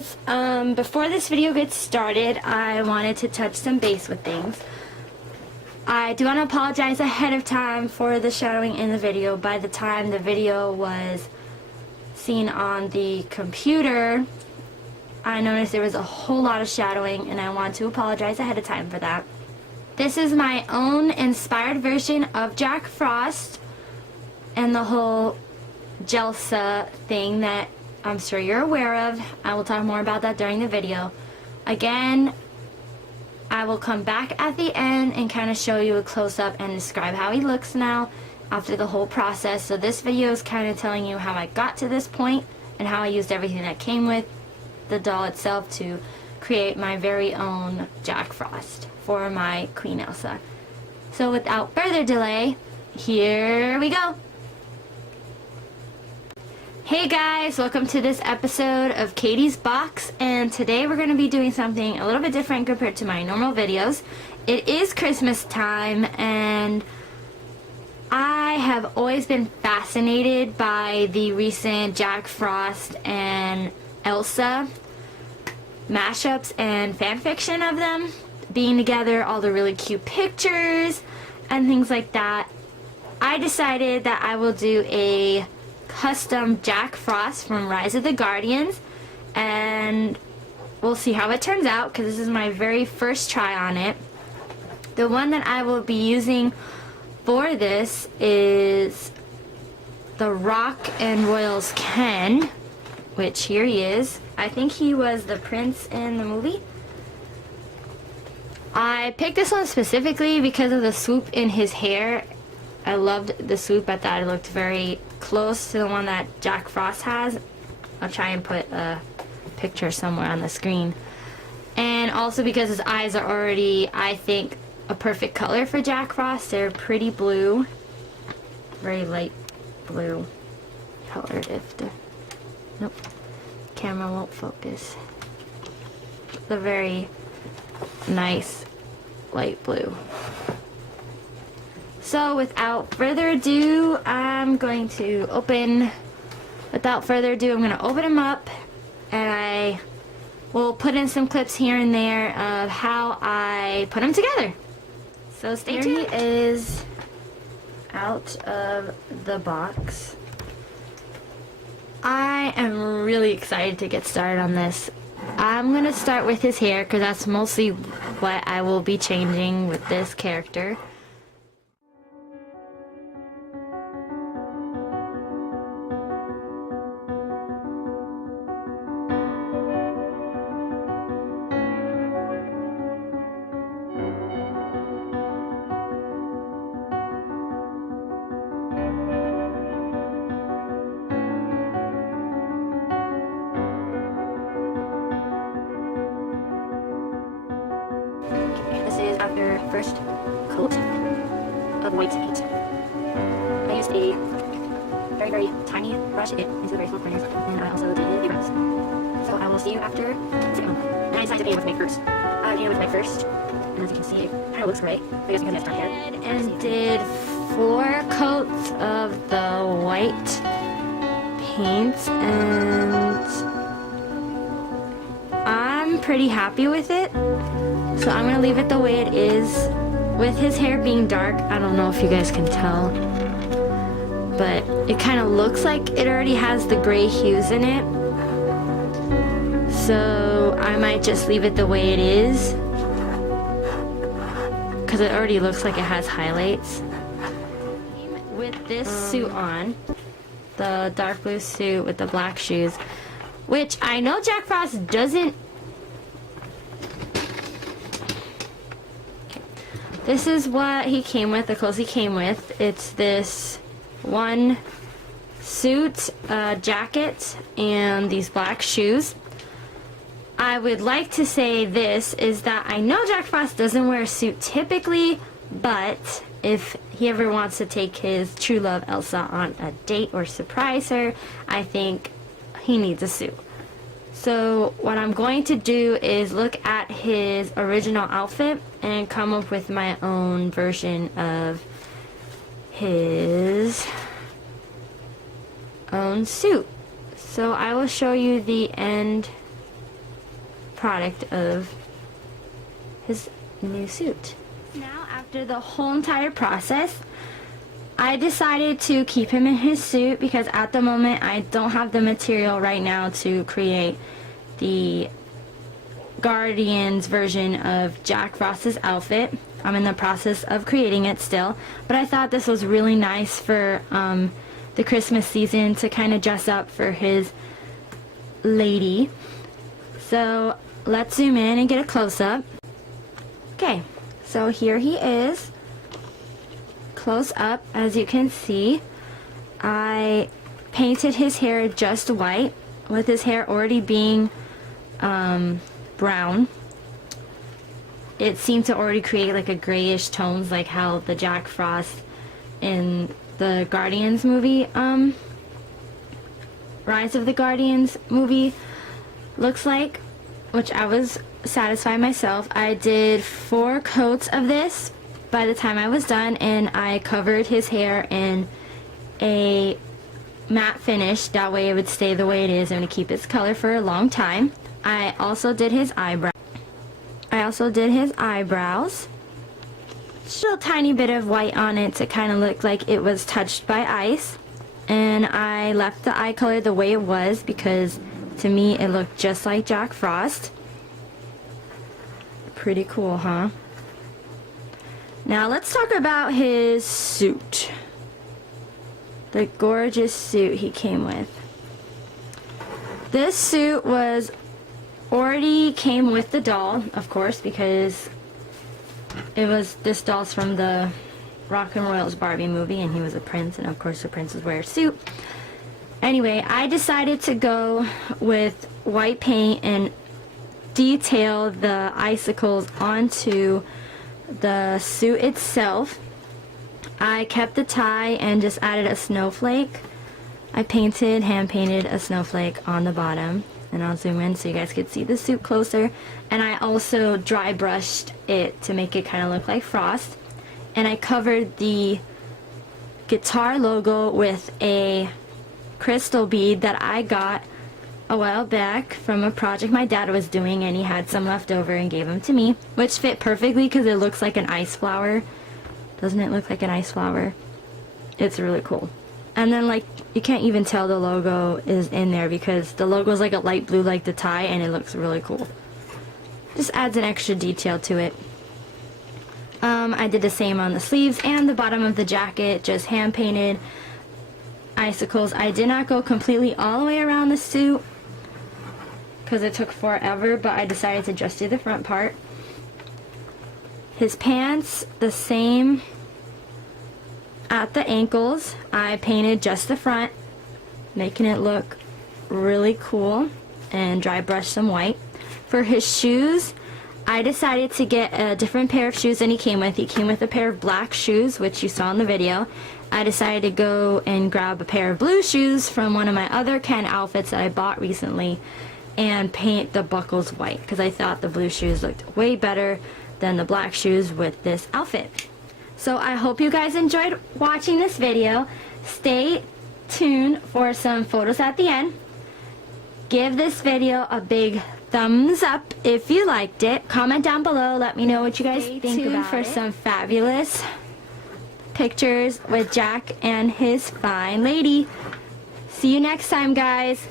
guys, before this video gets started, I wanted to touch some base with things. I do want to apologize ahead of time for the shadowing in the video. By the time the video was seen on the computer, I noticed there was a whole lot of shadowing, and I want to apologize ahead of time for that. This is my own inspired version of Jack Frost and the whole Jelsa thing that I'm sure you're aware of. I will talk more about that during the video. Again, I will come back at the end and kind of show you a close-up and describe how he looks now after the whole process. So this video is kind of telling you how I got to this point and how I used everything that came with the doll itself to create my very own Jack Frost for my Queen Elsa. So without further delay, here we go. Hey guys, welcome to this episode of Katie's Box, and today we're going to be doing something a little bit different compared to my normal videos. It is Christmas time, and I have always been fascinated by the recent Jack Frost and Elsa mashups and fanfiction of them being together, all the really cute pictures and things like that. I decided that I will do a custom Jack Frost from Rise of the Guardians, and we'll see how it turns out because this is my very first try on it. The one that I will be using for this is the Rock and Royals Ken, which here he is. I think he was the prince in the movie. I picked this one specifically because of the swoop in his hair. I loved the swoop. I thought it looked very close to the one that Jack Frost has. I'll try and put a picture somewhere on the screen. And also because his eyes are already, I think, a perfect color for Jack Frost. They're pretty blue. Very light blue colored if the... Nope. Camera won't focus. The very nice light blue. So without further ado, I'm going to open him up, and I will put in some clips here and there of how I put him together. So stay tuned. Here he is out of the box. I am really excited to get started on this. I'm going to start with his hair because that's mostly what I will be changing with this character. After first coat of white paint, I used a very, very tiny brush to get into the very small corners, and I also did the rest. So I will see you after the second one. And I decided to paint with my first. I painted with my first, and as you can see, it kind of looks right, I guess because it's dark hair. And did 4 coats of the white paint, and I'm pretty happy with it. So I'm going to leave it the way it is. With his hair being dark, I don't know if you guys can tell, but it kind of looks like it already has the gray hues in it. So I might just leave it the way it is, because it already looks like it has highlights. With this suit on, the dark blue suit with the black shoes, which I know Jack Frost doesn't. This is what he came with, the clothes he came with. It's this one suit, jacket, and these black shoes. I would like to say this is that I know Jack Frost doesn't wear a suit typically, but if he ever wants to take his true love Elsa on a date or surprise her, I think he needs a suit. So what I'm going to do is look at his original outfit and come up with my own version of his own suit. So I will show you the end product of his new suit. Now, after the whole entire process, I decided to keep him in his suit because at the moment I don't have the material right now to create the Guardians version of Jack Frost's outfit. I'm in the process of creating it still, but I thought this was really nice for the Christmas season to kind of dress up for his lady. So let's zoom in and get a close-up. Okay, so here he is, close up. As you can see, I painted his hair just white, with his hair already being brown. It seemed to already create like a grayish tones, like how the Jack Frost in the Guardians movie, Rise of the Guardians movie looks like, which I was satisfied myself. I did 4 coats of this by the time I was done, and I covered his hair in a matte finish. That way it would stay the way it is and keep its color for a long time. I also did his eyebrows. Just a tiny bit of white on it to kind of look like it was touched by ice. And I left the eye color the way it was because to me it looked just like Jack Frost. Pretty cool, huh? Now let's talk about his suit. The gorgeous suit he came with. This suit already came with the doll, of course, because this doll's from the Rock and Royals Barbie movie, and he was a prince, and of course the princes wear a suit. Anyway, I decided to go with white paint and detail the icicles onto the suit itself. I kept the tie and just added a snowflake. I hand painted a snowflake on the bottom, and I'll zoom in so you guys can see the suit closer. And I also dry brushed it to make it kind of look like Frost. And I covered the guitar logo with a crystal bead that I got a while back from a project my dad was doing, and he had some left over and gave them to me, which fit perfectly because it looks like an ice flower. Doesn't it look like an ice flower? It's really cool. And then, like, you can't even tell the logo is in there because the logo is like a light blue like the tie, and it looks really cool. Just adds an extra detail to it. I did the same on the sleeves and the bottom of the jacket, just hand painted icicles. I did not go completely all the way around the suit because it took forever, but I decided to just do the front part. His pants, the same at the ankles. I painted just the front, making it look really cool, and dry brushed some white. For his shoes, I decided to get a different pair of shoes than he came with. He came with a pair of black shoes, which you saw in the video. I decided to go and grab a pair of blue shoes from one of my other Ken outfits that I bought recently and paint the buckles white because I thought the blue shoes looked way better than the black shoes with this outfit. So I hope you guys enjoyed watching this video. Stay tuned for some photos at the end. Give this video a big thumbs up if you liked it. Comment down below. Let me know what you guys think about it. For some fabulous pictures with Jack and his fine lady. See you next time, guys.